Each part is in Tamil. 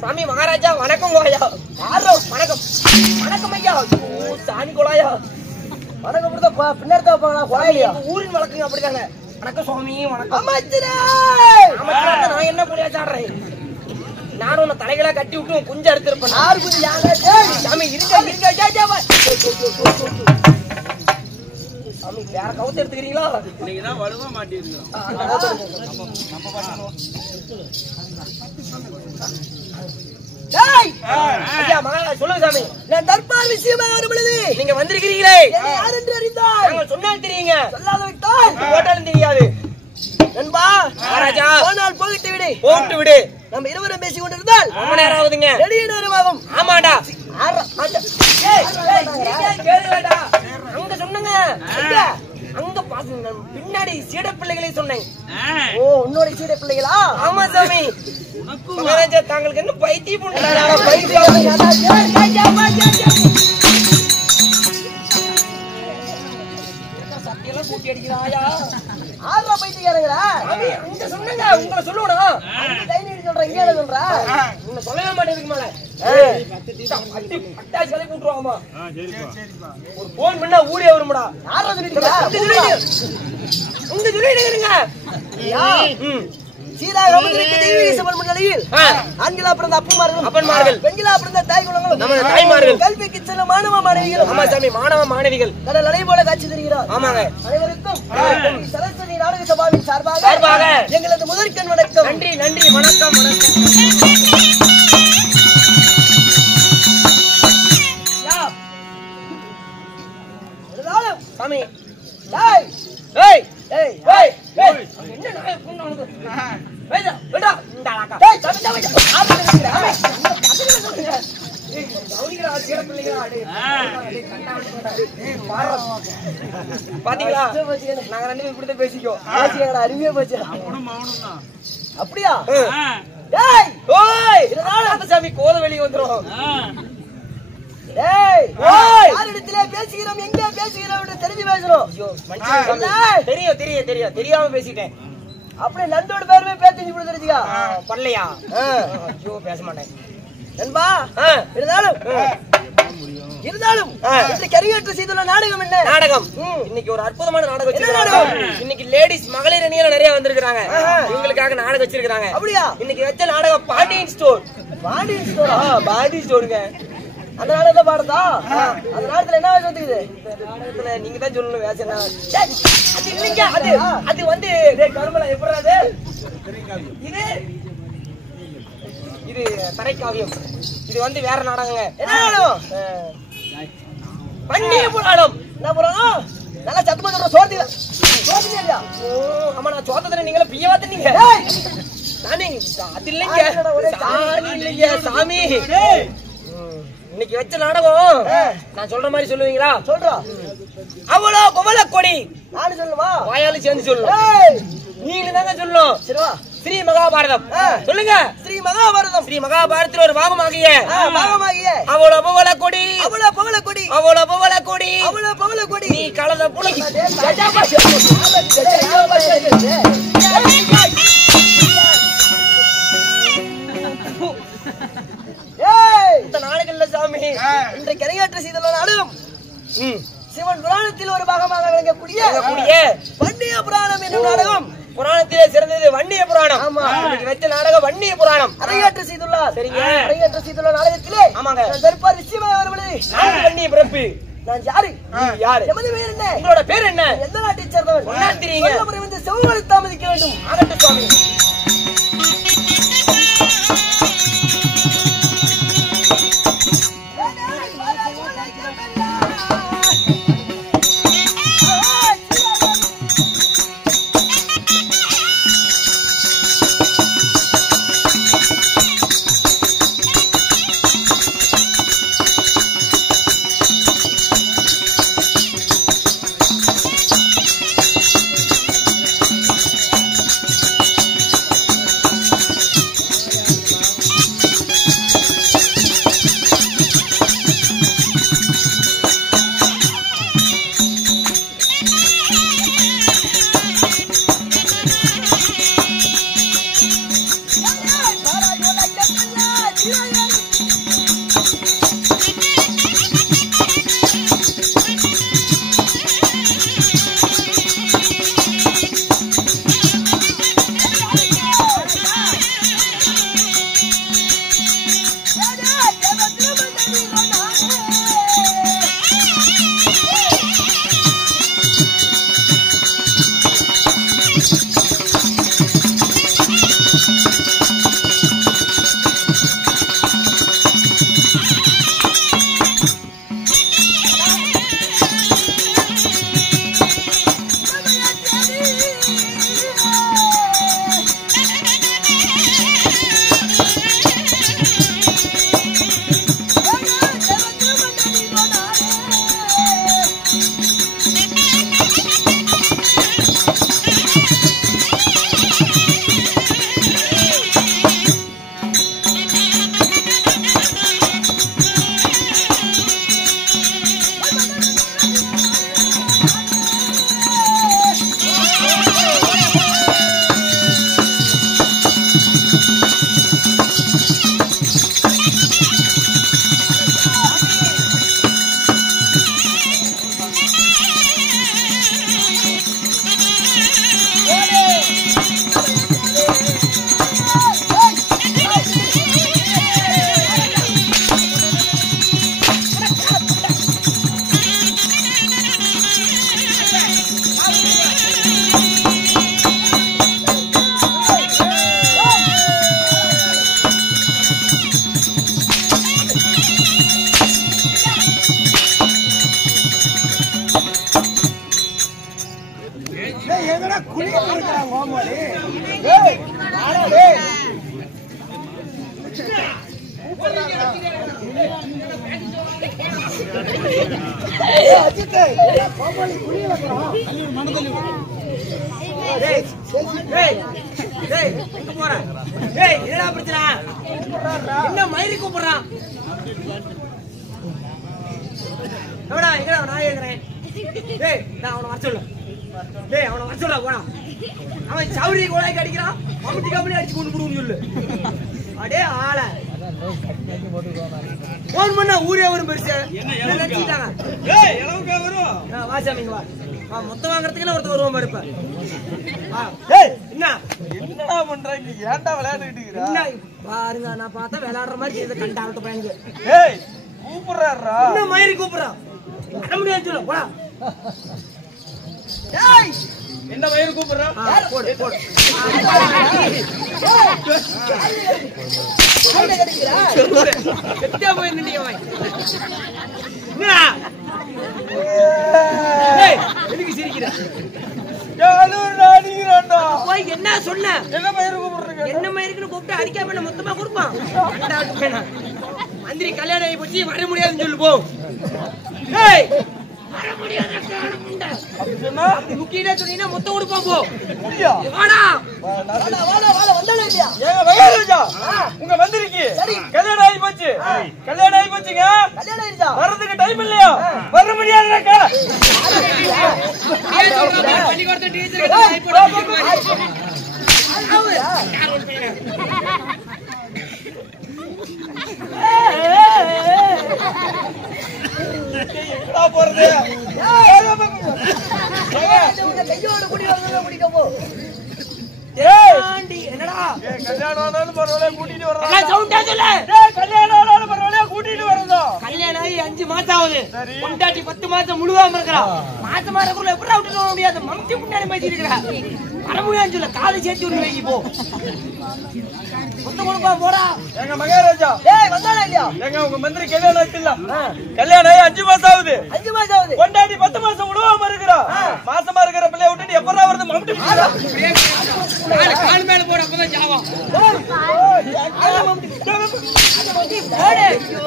சாமி மகாராஜா வணக்கம் கோயா. வணக்கம் வணக்கம் ஐயா. சாணி கோலாயா வணக்கம் பின்னாடி வைப்பாங்களா? ஊரின் வழக்குங்க அப்படிதாங்க. வணக்கம் சுவாமி வணக்கம். அமைச்சரே நான் என்ன புரியா சாடுறேன். நானும் உன்னை தலைகளா கட்டி விட்டு குஞ்சு எடுத்திருப்பேன். சாமி இருக்க சாமி வேற கவுத்து எடுத்துக்கிறீங்களா? நீங்கதான் வலுவா மாட்டிருக்கோம். சொல்லுங்க சாமி. நான் தர்பார் விஷயமாக வரும்பொழுது நீங்க வந்திருக்கிறீங்களே, யார் என்று அறிந்தால் நாங்கள் சொன்னால் தெரியுங்க, சொல்லாத விட்டால் போட்டாலும் தெரியாது. நண்பா மகாராஜா போனால் போகிட்டு விடு, போட்டு விடு. நம்ம இருவரும் பேசி கொண்டிருந்தால் ரொம்ப நேரம் ஆகுதுங்க. நெடிய நேரம் ஆகும். ஆமாடா அங்க சொன்னங்க, அங்க பாருங்க பின்னாடி சீட பிள்ளைகளை சொன்னேன். ஓ உன்னோட சீட பிள்ளைகளா? ஆமா சாமி. மகாராஜா தாங்களுக்கு என்ன பைத்தியம் சத்தியெல்லாம் கூட்டி அடிக்கிறாயா? ஆறா பைத்தியக்காரங்களா? அங்க சொன்னங்க, உங்களை சொல்லணும். சொல்றேன் இங்கே சொல்ற உன்னை சொல்லவே மாட்டேங்குது மேல பட்டாசு கலை கூட்டுருவாங்கம்மா. ஒரு போன் பண்ணா ஊரே வரும்டா. உங்க சொல்லிடுங்க. ஆண்களா பிறந்த அப்பன்மார்கள், பெண்களா பிறந்த தாய்மார்கள், கல்விக்கு செல்லும் மாணவ மாணவிகள். ஆமா சாமி, மாணவ மாணவிகள் கடல் அலை போல காட்சி தருகிறார். ஆமாங்க. அனைவருக்கும் சரஸ்வதி நாடக சபாவின் சார்பாக எங்களது முதற்கண் வணக்கம். நன்றி நன்றி வணக்கம் வணக்கம். சாமி இந்த பாத்தீங்களா நாங்க ரெண்டு பேரும் இப்படிதான் பேசிக்கோ அருமையா போச்சு அப்படியா சாமி கோத வெளியே வந்துடும் பேசுகிறோம் எங்க பேசுகிறோம் தெரிஞ்சு பேசணும் தெரியும் தெரியும் தெரியும் தெரியாம பேசிட்டேன் அப்படியே நண்டோட பேருமே பேசி கூட தெரிஞ்சுக்கா பண்ணலையா ஐயோ பேச மாட்டேன் நண்பா இருந்தாலும் கரிகாற்று செய்துள்ள நாடகம் என்ன நாடகம் இன்னைக்கு ஒரு அற்புதமான நாடகம் வச்சிருக்காங்க இன்னைக்கு லேடிஸ் மகளிர் அணியில நிறைய வந்திருக்காங்க இவங்களுக்காக நாடகம் வச்சிருக்காங்க அப்படியா இன்னைக்கு வச்ச நாடகம் பாண்டியன் ஸ்டோர் பாண்டி ஸ்டோருங்க அந்த நாடகத்தை பாடுதா அந்த நாடகத்துல என்ன வேஷம் வந்துக்குது நாடகத்துல நீங்க தான் சொல்லணும் வேஷம் என்ன அது இல்லைங்க அது வந்து கருமலா எப்படி இது இது தரைக்காவியம் இது வந்து வேற நாடகங்க என்ன நாடகம் பண்டிகை புராணம் என்ன புராணம் நல்லா சத்தமா சொல்ற சோதில இல்லையா ஆமா நான் சோத்தத்துல நீங்கள பியவா தண்ணீங்க சாமி அது இல்லைங்க சாமி இல்லைங்க சாமி இன்னைக்கு வச்ச நாடகம் நான் சொல்ற மாதிரி சொல்லுவீங்களா சொல்றா அவ்வளோ கோவல கொடி நானு சொல்லுவா வாயால சேர்ந்து சொல்லணும் நீங்க தாங்க சொல்லணும் சரிவா ஸ்ரீ மகாபாரதம் சொல்லுங்க ஸ்ரீ மகாபாரதத்துல ஒரு பாகமாகிய அவ்வளோ பவள கொடி நீ கலந்த புலி நாடுகள்ல சாமி இன்றைக்கு கரையாற்று செய்துள்ள நாடும் சிவன் புராணத்தில் ஒரு பாகமாக விளங்கக்கூடிய வன்னிய புராணம் என்னும் நாடகம் புராணத்திலே சிறந்தது வன்னிய புராணம் இன்னைக்கு வச்ச நாடகம் வன்னிய புராணம் அரங்கேற்றம் செய்துள்ளார் சரிங்க அரங்கேற்றம் செய்துள்ள நாடகத்திலே ஆமாங்க பெருப்பார் நிச்சயமாக வருவது வன்னிய பிறப்பு நான் யாரு எமது பேர் என்ன உங்களோட பேர் என்ன எந்த நாட்டை சேர்ந்தவர் என்ன தெரியுங்க செவ்வளவு தாமதிக்க வேண்டும் ஆகட்டும் சுவாமி என்னடா பிரச்சனை? என்ன மயிறு கூப்பிடுறான்? எங்கடா நான் கேக்குறேன். நான் அவனை வர சொல்லு. அவனை வர சொல்ல போனா அவன் சவுரி கோலாய்க்கு அடிக்கிறான். மம்முட்டி கம்பெனி அடிச்சு கொண்டு போடுவோம் சொல்லு. அடே ஆள போன் பண்ண ஊரே வரும் பெருசு நினைச்சுட்டாங்க. வாசாமிங்க வா மொத்தம் வாங்குறதுக்கு ஒருத்தர் வருவோம் இருப்ப. என்னடா பண்றீங்க? ஏன்டா விளையாண்டுக்கிட்டு பாருங்க. நான் பார்த்தா விளையாடுற மாதிரி இதை கண்டாவிட்ட பையங்க கூப்பிடுறாரா? என்ன மயிறு கூப்பிடுறான்? வர முடியாது சொல்ல போடா. என்ன மயிறு கூப்பிடுறான்? போடு போடு. கெட்டியா போய் நின்றீங்க. எதுக்கு சிரிக்கிற? என்ன சொன்ன? என்ன மயிறு கூப்பிடுறீங்க? என்ன மயிருக்குன்னு கூப்பிட்டு அடிக்காம மொத்தமா கொடுப்பான். மந்திரி கல்யாணம் ஆகி போச்சு வர முடியாதுன்னு சொல்லு போ. முக்கிய சொன்னீங்கன்னா மொத்தம் கொடுப்பான் போ. உங்க மந்திரிக்கு கல்யாணம் ஆகி போச்சு. கல்யாணம் ஆகி போச்சுங்க. வர்றதுக்கு டைம் இல்லையா? வர முடியாது. போறது கையோட குடி குடிக்க போ. என்னடா கல்யாணம் பரவாயில்ல கூட்டிட்டு வர்றோம். கல்யாணம் பரவாயில்ல கூட்டிட்டு வர்றோம். கல்யாணம் ஆகி 5 மாசம் ஆகுது. பொண்டாட்டி 10 மாசம் முழுவாம இருக்கிறான். மாசமா இருக்கிற எப்படி விட்டு போக முடியாது? மம்டி முன்னாடி பேசி இருக்கிறா. வர முடியாதுன்னு சொல்ல காலை சேர்த்து ஒண்ணு வைக்கி போ. கொடுப்பா போடா. எங்க மகாராஜா வந்தானா இல்லையா? எங்க உங்க மந்திரி கல்யாணம் ஆச்சு இல்ல? கல்யாணம் ஆகி 5 மாசம் ஆகுது. 5 மாசம் ஆகுது. பொண்டாட்டி 10 மாசம் முழுவாம இருக்கிறா. மாசமா இருக்கிற பிள்ளைய விட்டுட்டு எப்பறா வருது? மம்டி கால் மேல போட அப்பதான் ஜாவம். போடே ஐயோ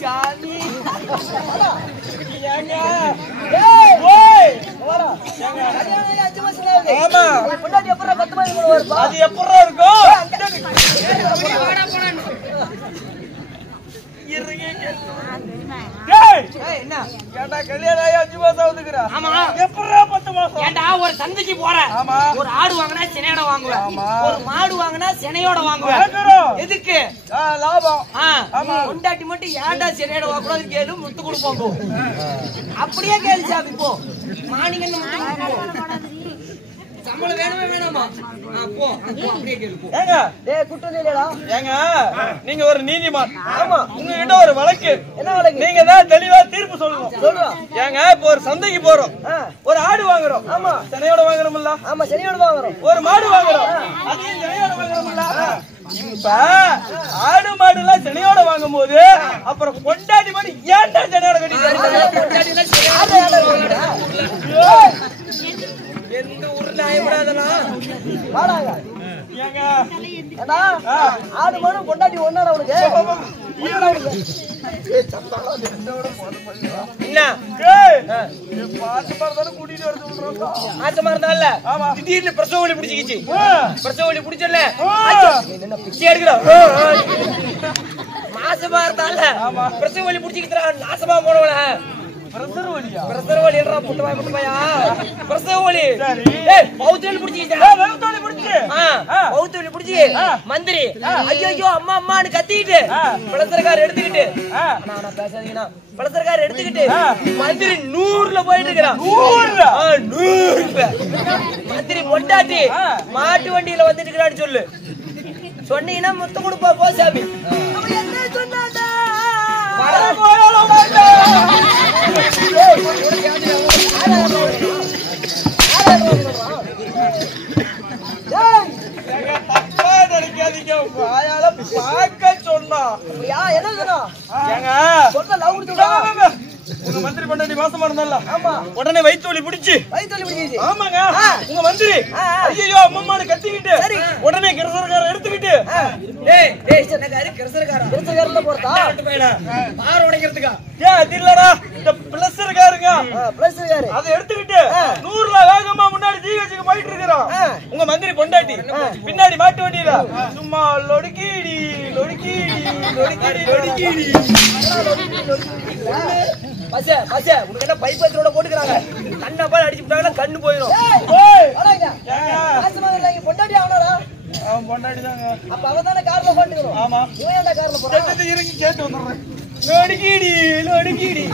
சாமி. ஏங்க ஓய் வாடா. ஏங்க கல்யாணம் 5 மாசம் ஆகுது. ஆமா. பொண்டாட்டி எப்பறா 10 மாசம் முழுவா இருப்பா? அது எப்பறா இருக்கும்? வாடா போடா. என்ன கேட்டா கல்யாணம் ஆகி 5 மாசம் ஆகுதுங்கறா. ஆமா. எப்பறா 10 மாசம்? ஏண்டா ஒரு சந்தைக்கு போற. ஒரு ஆடு வாங்குனா செனையோட வாங்குவேன். ஒரு மாடு வாங்குனா செனையோட வாங்குவேன். எதுக்கு? லாபம். ஆமா. பொண்டாட்டி மட்டும் ஏண்டா செனையோட வாங்குறதுன்னு கேளு முத்து கொடுப்போம் போ. அப்படியே கேளு சாமி போ. மாணிங்க சம்பளம் வேணுமே வேணாமா? போ அப்படியே கேளு போ. ஏங்க டேய் குட்டனே இல்லடா. ஏங்க நீங்க ஒரு நீதிமான். ஆமா. உங்ககிட்ட ஒரு வழக்கு. என்ன வழக்கு? நீங்க தான் தெளிவா தீர்ப்பு சொல்லணும். சொல்லுங்க. ஏங்க இப்போ ஒரு சந்தைக்கு போறோம். ஒரு ஆடு வாங்குறோம். ஆமா. செனையோட வாங்குறோம்ல? ஆமா செனையோட வாங்குறோம். ஒரு மாடு வாங்குறோம். அதையும் செனையோட வாங்குறோம்ல? இப்ப ஆடு மாடு எல்லாம் செனையோட வாங்கும்போது அப்புறம் பொண்டாட்டி மாடு ஏன்டா செனையோட கட்டிட்டு பொண்டாட்டி எந்த ஊர்ல ஆயப்படாதனா வாடாங்க. ஏங்க ஏடா ஆடு மாடு பொண்டாட்டி ஒண்ணாடா உனக்கு? என்ன பாத்து மரதான கூட்டிட்டு வர சொல்றோம். ஆத்து மரதான்ல திடீர்னு பிரசவ வலி பிடிச்சிக்கிச்சு. பிரசவ வலி பிடிச்சல என்ன பிச்சை எடுக்குறா? மாசமா இருந்தால பிரசவ வலி பிடிச்சிக்கிட்டா நாசமா போனவள. பிரசவ வலியா? பிரசவ வலி என்றா புட்டவாய் புட்டவாயா? பிரசவ வலி. சரி. ஏய் பௌத்தவலி பிடிச்சிக்கிச்சா? பௌத்தவலி பிடிச்சி. பௌத்தவலி பிடிச்சி மந்திரி ஐயோ அம்மா அம்மான்னு கத்திட்டு பலசரக்கார எடுத்துக்கிட்டு நான் பேசாதீங்கனா பலசரக்கார எடுத்துக்கிட்டு மந்திரி 100ல போயிட்டு இருக்கறான். 100ல? 100ல. மந்திரி பொண்டாட்டி மாட்டு வண்டியில வந்துட்டு இருக்கறான்னு சொல்லு. சொன்னீங்கன்னா முத்து கொடுப்பா போ சாமி. அவன் என்ன சொன்னாடா? வர போறல மாட்டா. உங்க மந்திரி பொண்டாட்டி மாசமா இருந்தால ஆமா உடனே வயிற்று வலி பிடிச்சு ஆமாங்க உங்க மந்திரி ஐயோ அம்மான்னு கத்திக்கிட்டு உடனே கிரசரக்கார எடுத்துக்கிட்டு கிரசரக்காரன் போறதா பார் உடைக்கிறதுக்கா அது இல்லடா இந்த பிளஸ்ஸர்காருங்க அதை எடுத்துக்கிட்டு 100ல வேகமா முன்னாடி ஜிஹெச்சுக்கு போயிட்டு இருக்கிறோம் உங்க மந்திரி பொண்டாட்டி பின்னாடி மாட்டு வண்டியில சும்மா லொடுக்கிடி லொடுக்கிடி லொடுக்கிடி லொடுக்கிடி பசே பசே உனக்கு என்ன பைப் பத்திரோட போட்டுக்கறாங்க கண்ணை பால் அடிச்சு விட்டாங்கன்னா கண்ணு போயிடும் பொண்டாட்டி ஆவனாரா பொண்டாட்டி தாங்க அப்ப அவதானே கார்ல போட்டுக்கணும் ஆமா இவன் ஏன்டா கார்ல போறான் இறங்கி கேட்டு வந்துடுறேன் லொடுக்கிடி லொடுக்கிடி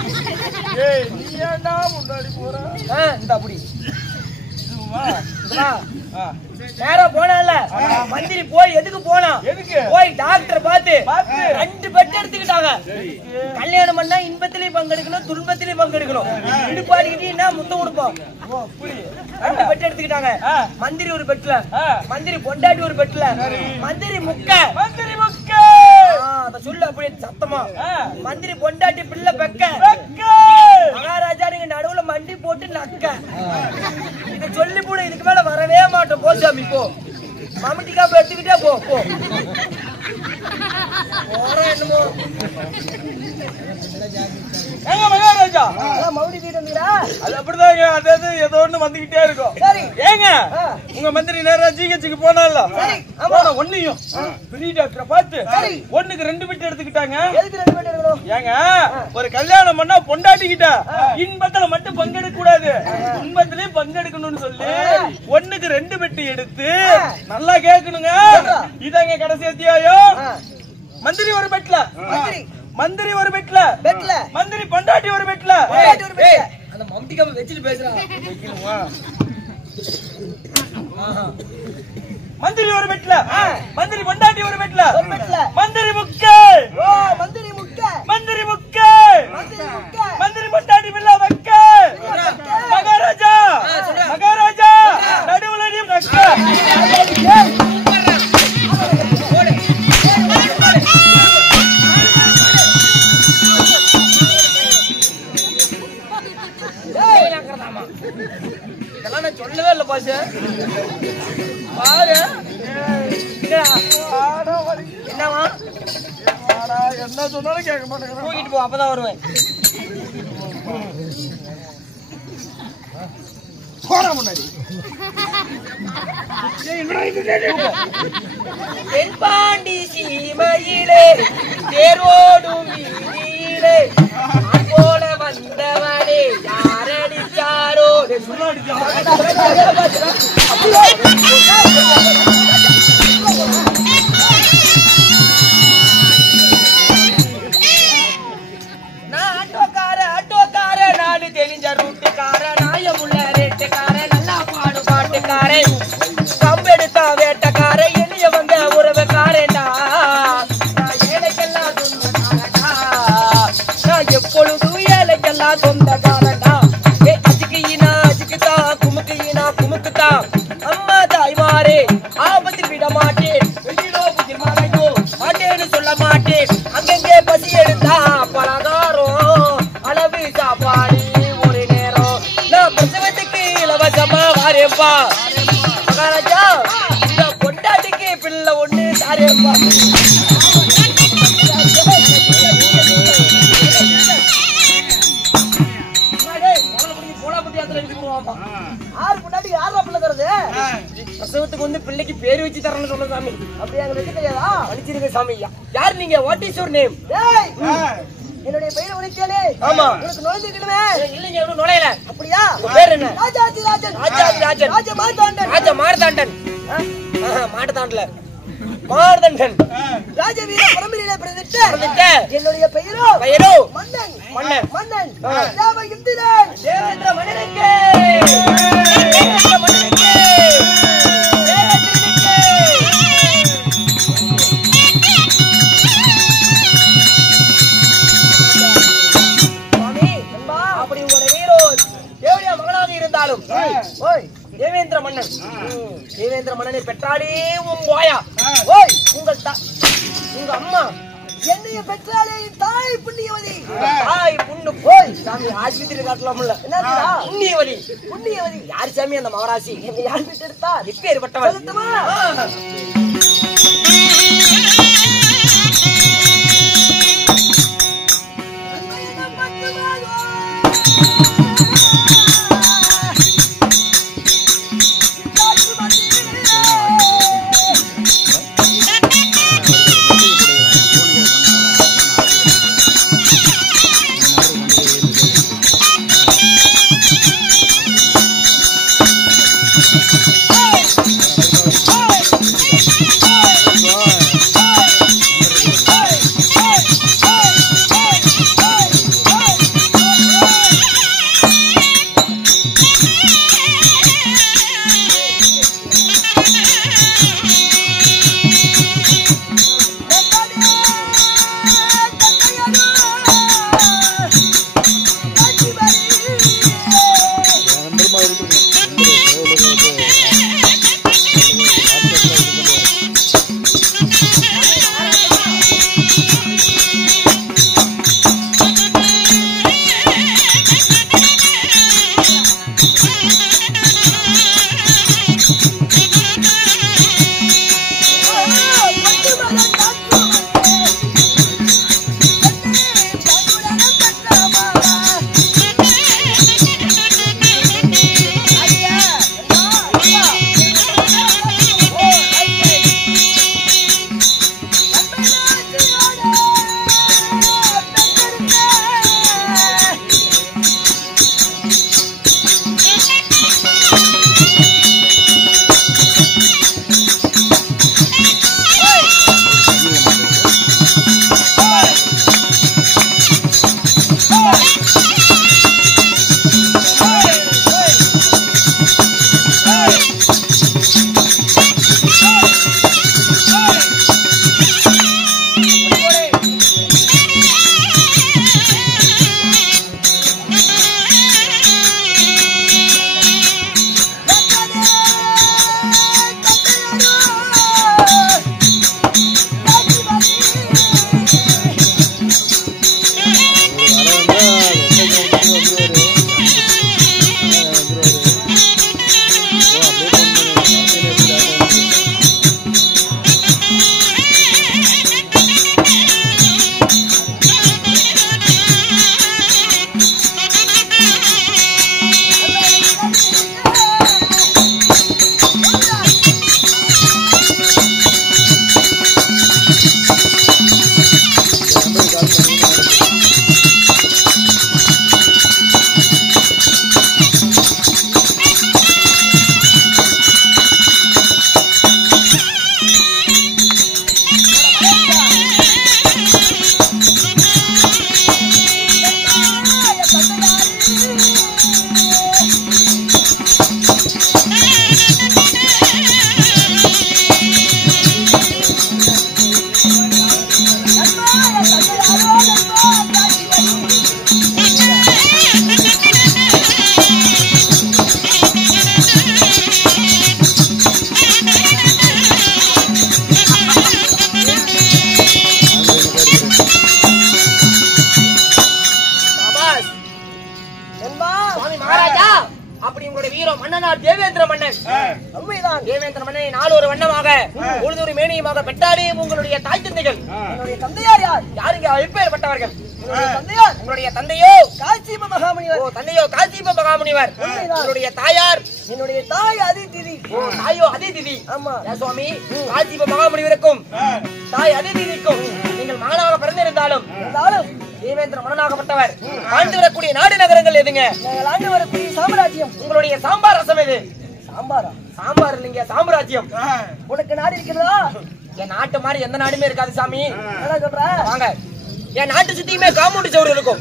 ஏய் நீ ஏன்டா முன்னாடி போற இந்த அப்படி நேரா போனால மந்திரி போய் எதுக்கு போனா போய் டாக்டர் பார்த்து 2 பெட் எடுத்துக்கிட்டாங்க கல்யாணம் பண்ணா இன்பத்திலையும் பங்கெடுக்கணும் துன்பத்திலையும் பங்கெடுக்கணும் இடுப்பாடிக்கிட்டீங்கன்னா முத்தம் கொடுப்போம் 2 பெட் எடுத்துக்கிட்டாங்க மந்திரி ஒரு பெட்ல மந்திரி பொண்டாட்டி ஒரு பெட்ல மந்திரி முக்க அத சொல்லு அப்படியே சத்தமா மந்திரி பொண்டாட்டி பிள்ளை பெக்க மகாராஜா நீங்க நடுவுல மண்டி போட்டு நக்க இத சொல்லி போட இதுக்கு மேல வரவே மாட்டோம் போ சாமி போ மாமட்டிக்கா எடுத்துக்கிட்டே போ போ என்னமோ மகாராஜா மவுடி வீடு வந்துடா அது அப்படிதாங்க அதாவது ஏதோ ஒண்ணு வந்துகிட்டே இருக்கும் சரி ஏங்க உங்க மந்திரி நேரா ஜிஹெச்சுக்கு போனால போன ஒண்ணையும் பெரிய டாக்டரை பார்த்து ஒண்ணுக்கு 2 பெட் எடுத்துக்கிட்டாங்க எதுக்கு 2 பெட் எடுக்கணும் ஏங்க ஒரு கல்யாணம் பண்ணா பொண்டாட்டிக்கிட்ட இன்பத்துல மட்டும் பங்கெடுக்க கூடாது துன்பத்திலயும் பங்கெடுக்கணும்னு சொல்லி ஒண்ணுக்கு 2 பெட் எடுத்து நல்லா கேட்கணுங்க இதாங்க கடைசி அத்தியாயம் மந்திரி ஒரு பெட்ல மந்திரி ஒரு பெட்ல மந்திரி பொண்டாட்டி ஒரு பெட்ல அந்த மம்டிகாம வெச்சிட்டு பேசுறான் மந்திரி ஒரு பெட்ல மந்திரி பொண்டாட்டி ஒரு பெட்ல மந்திரி முக்க மந்திரி முக்க மந்திரி முக்க மந்திரி பொண்டாட்டி பிள்ளை வைக்க மகாராஜா மகாராஜா நடுவுல நீ நக்க இதெல்லாம் நான் சொல்லவே இல்லை பாச பாரு என்னவா என்ன சொன்னாலும் கேட்க மாட்டேங்கிறேன் தூக்கிட்டு போ அப்பதான் வருவேன் போடா முன்னாடி தென்பாண்டி சீமையிலே தேரோடும் வீதியிலே போல வந்தவனே யாரடிச்சாரோ நான் ஆட்டோக்கார நாடு தெரிஞ்ச ரூட்டுக்கார நாயமுள்ள ரேட்டுக்கார நல்லா பாடு பாட்டுக்காரே கம்பெடுத்தா வேட்டக்கார எளிய வந்த உறவுக்காரேண்டா நான் ஏழைக்கெல்லாம் சொந்தக்காரண்டா நான் எப்பொழுதும் ஏழைக்கெல்லாம் சொந்தக்காரண்டா அஜிக்குதா குமுக்குதா அம்மா தாய்மாரே ஆபத்து விட மாட்டேன் மாட்டேன்னு சொல்ல மாட்டேன் அங்கங்கே பசி எடுத்தா பலகாரம் அளவு சாப்பாடு ஒரு நேரம் நான் பிரசவத்துக்கு இலவசமா வாரேப்பா மகாராஜா இந்த பொண்டாட்டிக்கு பிள்ளை ஒண்ணு சாரேப்பா பிரசவத்துக்கு வந்து பிள்ளைக்கு பேரு வச்சு தரணும்னு சொல்ல சாமி அப்படியே அங்க வைக்க தெரியாதா அழிச்சிருங்க சாமி யார் நீங்க வாட் இஸ் யுவர் நேம் என்னுடைய பெயர் உனக்கேலே ஆமா உனக்கு நுழைஞ்சிருக்கணுமே இல்லைங்க எவ்வளவு நுழையல அப்படியா பேர் என்ன ராஜாதி ராஜன் ராஜ மார்த்தாண்டன் மாட்டுத்தாண்டல மார்தண்டன் ராஜவீர பரம்பரையிலே பிறந்திட்ட என்னுடைய பெயரோ மன்னன் ராம இந்திரன் தேவேந்திர மன்னனுக்கு அப்படி உங்களுடைய வீரோ தேவடியா மகனாக இருந்தாலும் தேவேந்திர மன்னனை பெற்றாலே உன் போயா உங்க அம்மா என்னைய பெற்றாலே தாய் புண்ணியவதி. தாய் புண்ணு போய் சாமி ஆஸ்பத்திரி காட்டலாம்ல. என்னடா புண்ணியவதி? புண்ணியவதி யார் சாமி? அந்த மகராசி என்னை யார் பெற்றெடுத்தா? இப்பேற்பட்டவள் சொல்லுமா? தேவேந்திர மன்னன் உண்மைதான். தேவேந்திர மன்னனை நாலொரு வண்ணமாக பொழுதொரு மேனியுமாக பெற்றாலே உங்களுடைய தாய் தந்தைகள். என்னுடைய தந்தையார் யார்? யாருங்க எப்பேற்பட்டவர்கள்? தந்தையார் உங்களுடைய தந்தையோ காசிப மகாமுனிவர். தந்தையோ காசிப மகாமுனிவர். உங்களுடைய தாயார்? என்னுடைய தாய் அதிதிதி. தாயோ அதிதிதி. ஆமா சுவாமி, காசிப மகாமுனிவருக்கும் தாய் அதிதிதிக்கும் நீங்கள் மகனாக பிறந்திருந்தாலும் தேவேந்திர மன்னனாகப்பட்டவர் ஆண்டு வரக்கூடிய நாடு நகரங்கள் எதுங்க? ஆண்டு வரக்கூடிய சாம்ராஜ்யம். உங்களுடைய சாம்பார் ரசம் எது? சாம்பாரா? சாம்பார் இல்லைங்க, சாம்ராஜ்யம். உனக்கு நாடு இருக்கிறதா? என் நாட்டு மாதிரி எந்த நாடுமே இருக்காது சாமி. என்ன சொல்ற? வாங்க, என் நாட்டு சுத்தியுமே காம்பவுண்ட் சவுறு இருக்கும்.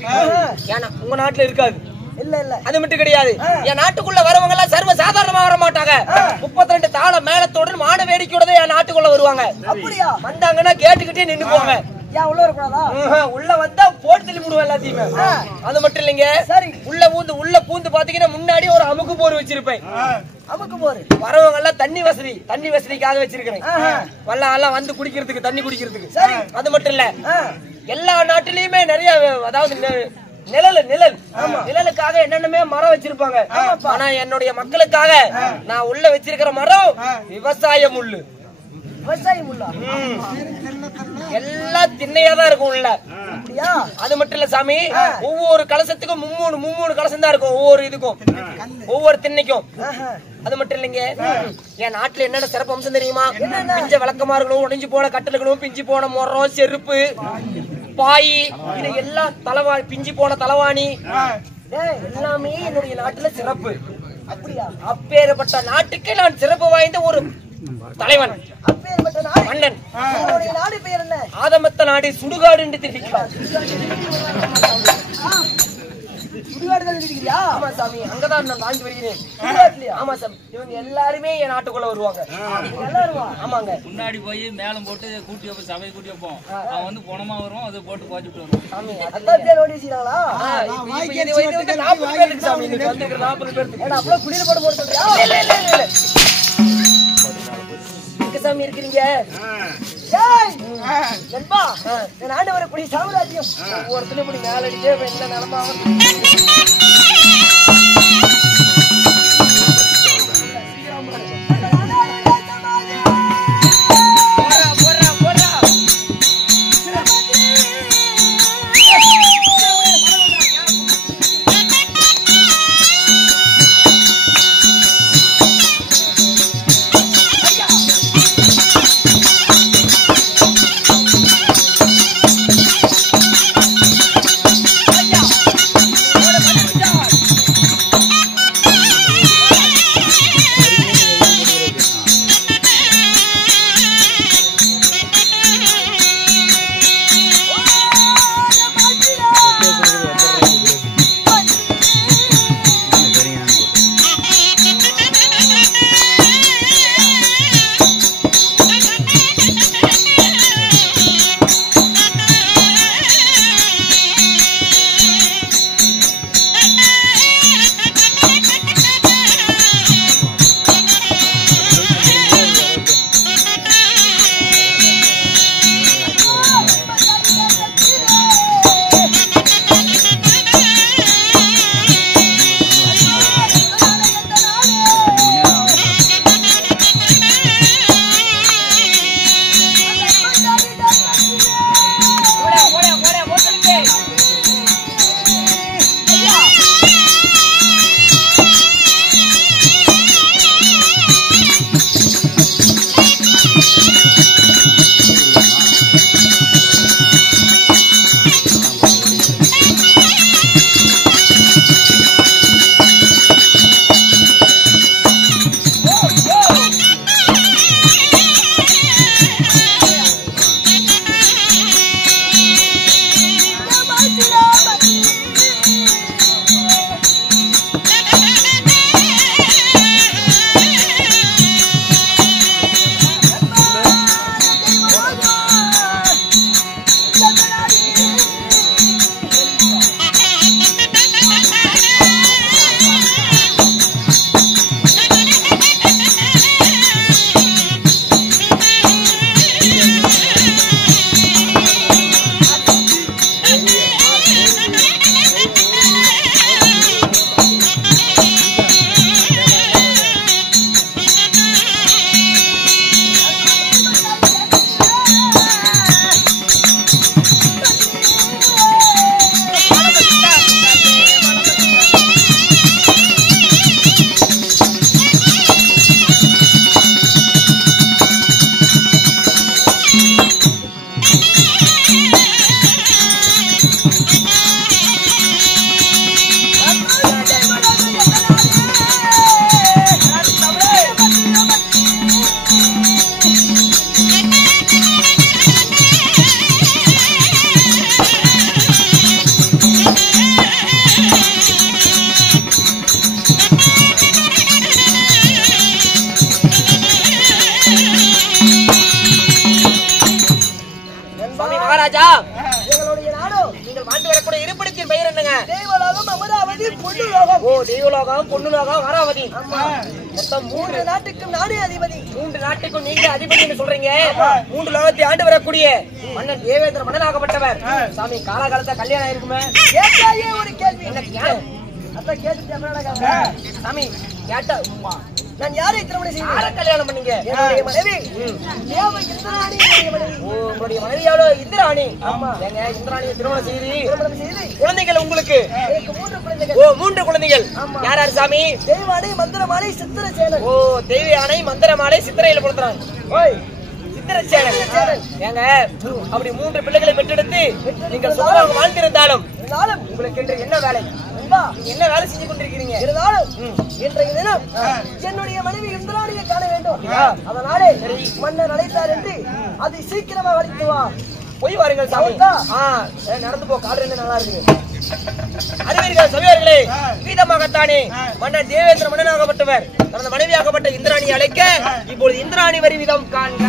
ஏன்னா உங்க நாட்டுல இருக்காது. இல்ல இல்ல, அது மட்டும் கிடையாது. என் நாட்டுக்குள்ள வரவங்க எல்லாம் சர்வ சாதாரணமா வர மாட்டாங்க. 32 தாள மேளத்தோடு மான வேடிக்கையோட என் நாட்டுக்குள்ள வருவாங்க. அப்படியா? வந்தாங்கன்னா கேட்டுக்கிட்டே நின்னு போவாங்க. ஏன் உள்ள வரக்கூடாதா? உள்ள வந்தா போட்டு தள்ளி விடுவோம் எல்லாத்தையுமே. அது மட்டும் இல்லைங்க, சரி உள்ள பூந்து பாத்தீங்கன்னா முன்னாடி ஒரு அமுக்கு போர் வச்சிருப்பேன். அமுக்கு போரு. வரவங்க எல்லாம் தண்ணி வசதிக்காக வச்சிருக்கிறேன். எல்லாம் வந்து குடிக்கிறதுக்கு தண்ணி குடிக்கிறதுக்கு. சரி, அது மட்டும் இல்ல, எல்லா நாட்டிலயுமே நிறைய, அதாவது நிழலுக்காக என்னென்னமே மரம் வச்சிருப்பாங்க. ஆனா என்னுடைய மக்களுக்காக நான் உள்ள வச்சிருக்கிற மரம் விவசாய முள்ளு. எல்லாம் திண்ணையாதான் இருக்கும் உள்ள. அது மட்டும் இல்ல சாமி, ஒவ்வொரு கலசத்துக்கும் மும்மூணு கலசம் தான் இருக்கும். ஒவ்வொரு இதுக்கும், ஒவ்வொரு திண்ணைக்கும். அது மட்டும் இல்லைங்க, என் நாட்டுல என்னென்ன சிறப்பு அம்சம் தெரியுமா? பிஞ்ச விளக்கமார்களும், உடைஞ்சு போன கட்டல்களும், பிஞ்சு போன முறம், செருப்பு, பாய், இது எல்லாம் பிஞ்சு போன தலவாணி எல்லாமே என்னுடைய நாட்டுல சிறப்பு. அப்படியா? அப்பேற்பட்ட நாட்டுக்கு நான் சிறப்பு வாய்ந்த ஒரு தலைவன், மன்னன். நாடு பேர் என்ன? ஆதமத்த நாடு, சுடுகாடு என்று தெரிவிக்கிறார். ஆமா சாமி, அங்கதான் நான் தாண்டி வருகிறேன். ஆமா சாமி, இவங்க எல்லாருமே என் நாட்டுக்குள்ள வருவாங்க. ஆமாங்க, முன்னாடி போய் மேலம் போட்டு கூட்டி வைப்போம், சபை கூட்டி வைப்போம். அவன் வந்து பணமா வரும், அதை போட்டு போச்சுட்டு வரும். சாமி, அதான் பேர் ஓடிச்சிட்டாங்களா? 40 பேருக்கு சாமி, இன்னைக்கு வந்து 40 பேருக்கு. அப்புறம் குளிர் போட்டு போட்டு சொல்றியா? இல்ல சாமி இருக்கிறீங்க. ஆண்டவரக்கூடிய சாம்ராஜ்யம் ஒவ்வொருத்தரும் இப்படி மேலடிச்சே என்ன நிலமா மகாராஜா, எங்களுடைய நாடு நீங்கள் வாழ்ந்து வரக்கூடிய இருப்பிடத்தின் பெயர் என்னங்க? தேவலோகம், அமராவதி, பொன்னுலோகம். ஓ, தேவலோகம், பொன்னுலோகம், அமராவதி. மொத்தம் 3 நாட்டுக்கும் நானே அதிபதி. 3 நாட்டுக்கும் நீங்க அதிபதி என்று சொல்றீங்க. 3 லோகத்தை ஆண்டு வரக்கூடிய மன்னன் தேவேந்திர மன்னனாகப்பட்டவர். சாமி காலகாலத்தை கல்யாணம் ஆயிருக்குமே. கேட்டாயே ஒரு கேள்வி. என்ன அதான் கேட்டுட்டு சாமி கேட்டா நான் யாரை திருமணம் செய்ய யாரை கல்யாணம் பண்ணீங்க? என்னுடைய மனைவி இந்திராணி. உங்களுடைய மனைவி எவ்வளவு? இந்திராணி. ஆமா. ஏங்க இந்திராணியை திருமணம் செய்து குழந்தைகள் உங்களுக்கு? 3 குழந்தைகள். ஓ 3 குழந்தைகள். யார் யார் சாமி? தெய்வானை, மந்திரமாலை, சித்திரசேனன். ஓ தெய்வானை, மந்திரமாலை, சித்திரையில பிறந்தாங்க. ஓய் சித்திரசேனன். ஏங்க அப்படி 3 பிள்ளைகளை பெற்றெடுத்து நீங்கள் சுகமாக வாழ்ந்திருந்தாலும் உங்களுக்கு என்று என்ன வேலை? என்ன வேலை செஞ்சு கொண்டிருக்கிறீங்க? இன்றைய தினம் என்னுடைய மனைவி இந்திராணியை காண வேண்டும். அதனாலே மன்னர் அழைத்தார் என்று அதை சீக்கிரமா அழைத்து வா. போய் வாருங்கள் சாமி. நடந்து போ. காடு என்ன நல்லா இருக்குது. அறிவீர்கள் சபையார்களே, வீதமாகத்தானே மன்னர் தேவேந்திர மன்னனாகப்பட்டவர் தனது மனைவியாகப்பட்ட இந்திராணியை அழைக்க இப்பொழுது இந்திராணி வரி விதம் காண்க.